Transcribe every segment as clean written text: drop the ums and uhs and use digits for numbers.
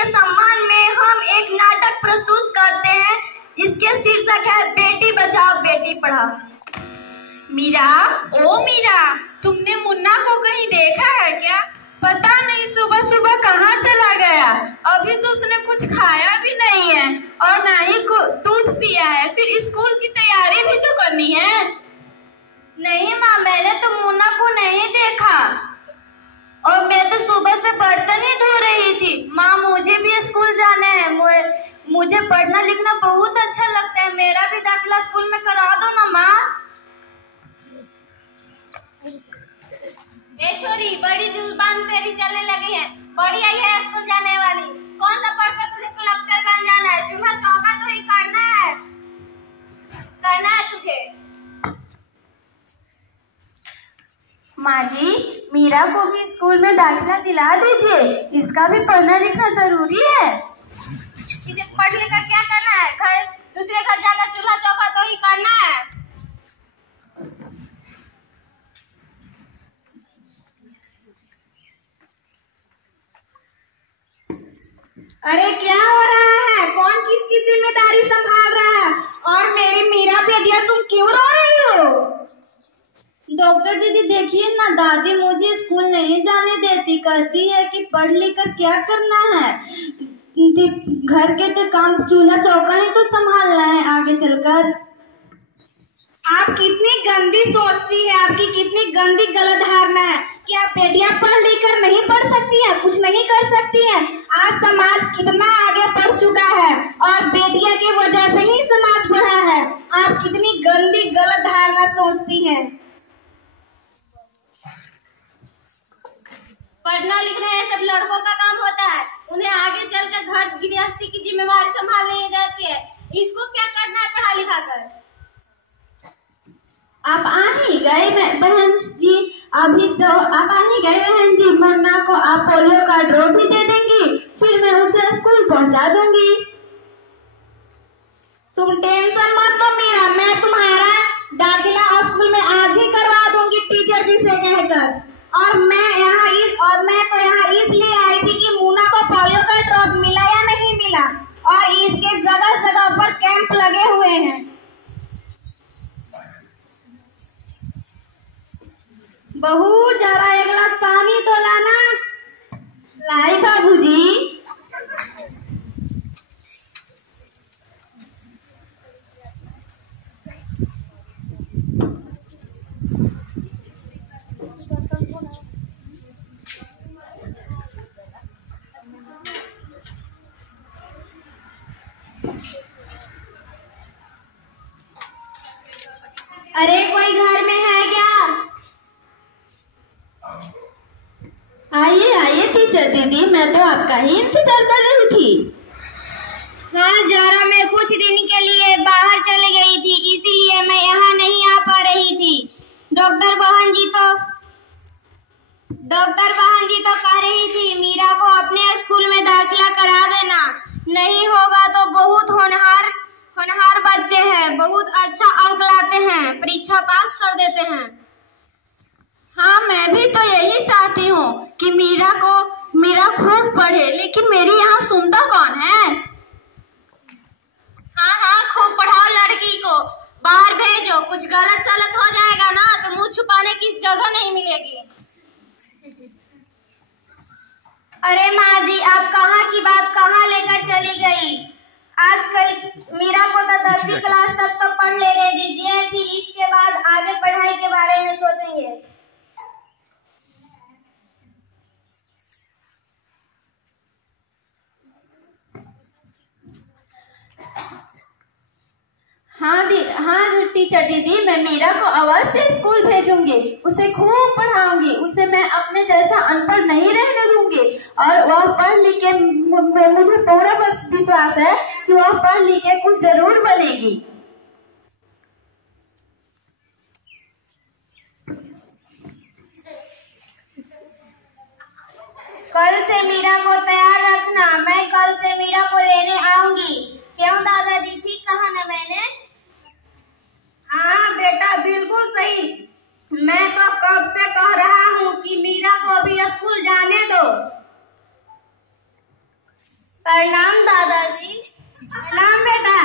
के सम्मान में हम एक नाटक प्रस्तुत करते हैं। इसके शीर्षक है बेटी बचाओ बेटी पढ़ाओ। मीरा, ओ मीरा, तुमने मुन्ना को कहीं देखा है क्या? पता नहीं सुबह सुबह कहाँ चला गया। अभी तो उसने कुछ खाया भी नहीं है और ना ही दूध पिया है। फिर स्कूल की तैयारी भी तो करनी है। नहीं माँ, मैंने तो मुन्ना को नहीं देखा और मैं तो सुबह से बर्तन ही धो रही थी। माँ, मुझे भी स्कूल जाना है। मुझे पढ़ना लिखना बहुत अच्छा लगता है। मेरा भी दाखिला स्कूल में करा दो ना माँ। ए छोरी, बड़ी जुबान तेरी चलने लगी है। बड़ी आई है स्कूल जाने वाली। कौन सा पढ़कर तुझे कलेक्टर बन जाना है? चूल्हा चौका तो ही करना है तुझे। माँ जी, मीरा को भी स्कूल में दाखिला दिला दीजिए। इसका भी पढ़ना लिखना जरूरी है। इसे पढ़ लिख कर क्या करना है? घर दूसरे घर जाकर चूल्हा चौका तो ही करना है। अरे क्या हो रहा है? कौन किसकी जिम्मेदारी संभाल रहा है? और मेरी मीरा बेटिया, तुम क्यों रो रही हो? डॉक्टर दीदी देखिए ना, दादी मुझे स्कूल नहीं जाने देती। कहती है कि पढ़ लिख कर क्या करना है, घर के तो काम चूल्हा चौका ही तो संभालना है आगे चलकर। आप कितनी गंदी सोचती है, आपकी कितनी गंदी गलत धारणा है कि आप बेटियां पढ़ लिख कर नहीं पढ़ सकती हैं, कुछ नहीं कर सकती हैं। आज समाज कितना आगे बढ़ चुका है और बेटियां की वजह से ही समाज बढ़ा है। आप कितनी गंदी गलत धारणा सोचती हैं। पढ़ना लिखना ये सब लड़कों का काम होता है। उन्हें आगे चलकर घर गृहस्थी की जिम्मेवारी संभालनी रहती है। इसको क्या करना है पढ़ा लिखा कर? आप आ ही गए बहन जी। अभी तो आप आ ही गए बहन जी। मुन्ना को आप पोलियो का ड्रॉप भी दे देंगी, फिर मैं उसे स्कूल पहुंचा दूंगी। तुम टेंशन मत लो मीरा, मैं तुम्हारा दाखिला स्कूल में आज ही करवा दूंगी टीचर जी से कहकर। और मैं तो यहाँ इसलिए आई थी कि मुन्ना को पोलियो का ड्रॉप मिला या नहीं मिला, और इसके जगह जगह पर कैंप लगे हुए हैं। बहू, जरा एक गिलास पानी तो लाना। लाई बाबूजी। अरे कोई घर में है क्या? आइए आइए टीचर दीदी, मैं तो आपका ही इंतजार कर रही थी। हाँ, जरा मैं कुछ दिन के लिए बाहर चली गई थी, इसीलिए मैं यहाँ नहीं आ पा रही थी। डॉक्टर बहन जी तो कह रही थी मीरा को अपने स्कूल में दाखिला करा देना। नहीं होगा तो बहुत होनहार बच्चे हैं, बहुत अच्छा अंक लाते हैं, परीक्षा पास कर देते हैं। हाँ, मैं भी तो यही चाहती हूँ कि मीरा खूब पढ़े, लेकिन मेरी यहाँ सुनता कौन है? हाँ, खूब पढ़ाओ लड़की को, बाहर भेजो। कुछ गलत सलत हो जाएगा ना तो मुंह छुपाने की जगह नहीं मिलेगी। अरे माँ जी, आप कहाँ की बात कहाँ लेकर चली गई? आजकल मीरा को तो 10वीं क्लास तक तो पढ़ लेने दीजिए, फिर इसके बाद आगे पढ़ाई के बारे में सोचेंगे। हाँ टीचर दीदी, मैं मीरा को अवश्य स्कूल भेजूंगी। उसे खूब पढ़ाऊंगी। उसे मैं अपने जैसा अनपढ़ नहीं रहने दूंगी। और वह पढ़ लिख के, मुझे पूरा विश्वास है कि वह पढ़ लिख के कुछ जरूर बनेगी। कल से मीरा को तैयार रखना, मैं कल से मीरा को लेने आऊंगी। क्यों दादाजी, ठीक कहा ना मैंने? हाँ बेटा, बिल्कुल सही। मैं तो कब से कह रहा हूँ कि मीरा को अभी स्कूल जाने दो। प्रणाम दादाजी। प्रणाम बेटा।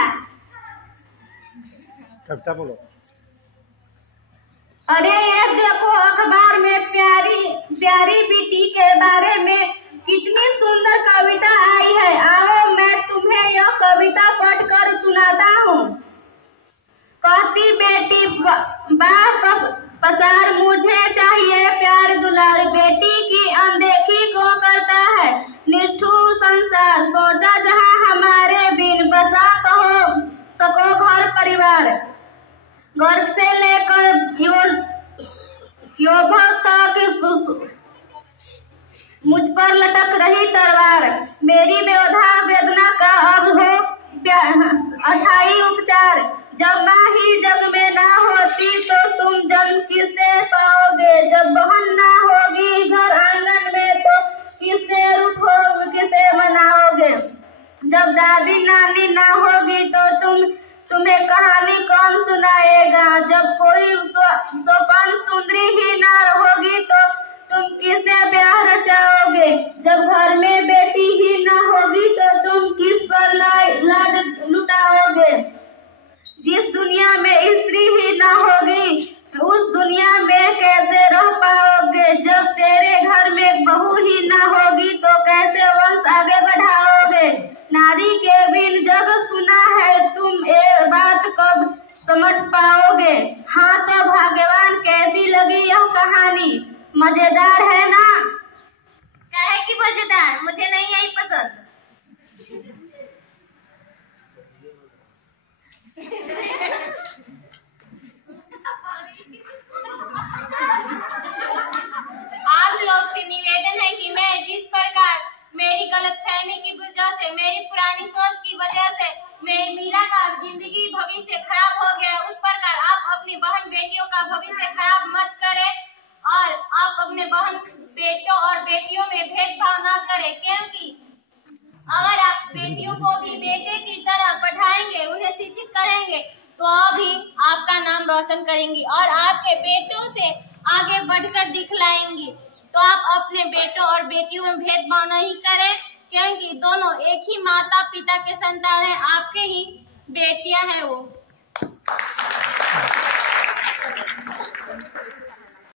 कविता बोलो। अरे ये देखो अखबार में प्यारी प्यारी बेटी के बारे में कितनी सुंदर कविता आई है। आओ मैं तुम्हें यह कविता पढ़कर सुनाता हूँ। कहती बेटी बार पसार मुझे चाहिए प्यार दुलार, बेटी की अनदेखी को करता है निष्ठुर संसार, सोचा जहाँ हमारे बिन बसा सको घर परिवार, गर्भ से लेकर योभव तक मुझ पर लटक रही तलवार, मेरी बेवधा वेदना का अब हो अस्थायी उपचार, जब माँ ही जग में ना होती तो तुम जन्म किससे पाओगे, जब बहन ना होगी घर आंगन में तो किससे रूठोगे किसे मनाओगे, जब दादी नानी ना होगी तो तुम्हें कहानी कौन सुनाएगा, जब कोई स्वपन सुंदरी ही ना होगी तो तुम किससे ब्याह रचाओगे, जब घर में बेटी ही ना होगी तो तुम किस पर लाड लुटाओगे, जिस दुनिया में स्त्री ही ना होगी उस दुनिया में कैसे रह पाओगे, जब तेरे घर में बहू ही ना होगी तो कैसे वंश आगे बढ़ाओगे, नारी के बिन जग सुना है तुम एक बात कब समझ पाओगे। हाँ तो भाग्यवान कैसी लगी यह कहानी, मजेदार है ना? कहे कि मजेदार, मुझे नहीं आई पसंद। आप लोग से निवेदन है कि मैं जिस प्रकार मेरी गलतफहमी की वजह से, मेरी पुरानी सोच की वजह से मेरी मीरा का जिंदगी भविष्य खराब हो गया, उस प्रकार आप अपनी बहन बेटियों का भविष्य खराब मत करें और आप अपने बहन बेटों और बेटियों में भेदभाव न करें, क्योंकि अगर आप बेटियों को भी बेटे की तरह पढ़ाएंगे, उन्हें शिक्षित करेंगे तो भी आपका नाम रोशन करेंगी और आपके बेटों से आगे बढ़कर दिखलाएंगी। तो आप अपने बेटों और बेटियों में भेदभाव नहीं करें, क्योंकि दोनों एक ही माता पिता के संतान हैं, आपके ही बेटियां हैं वो।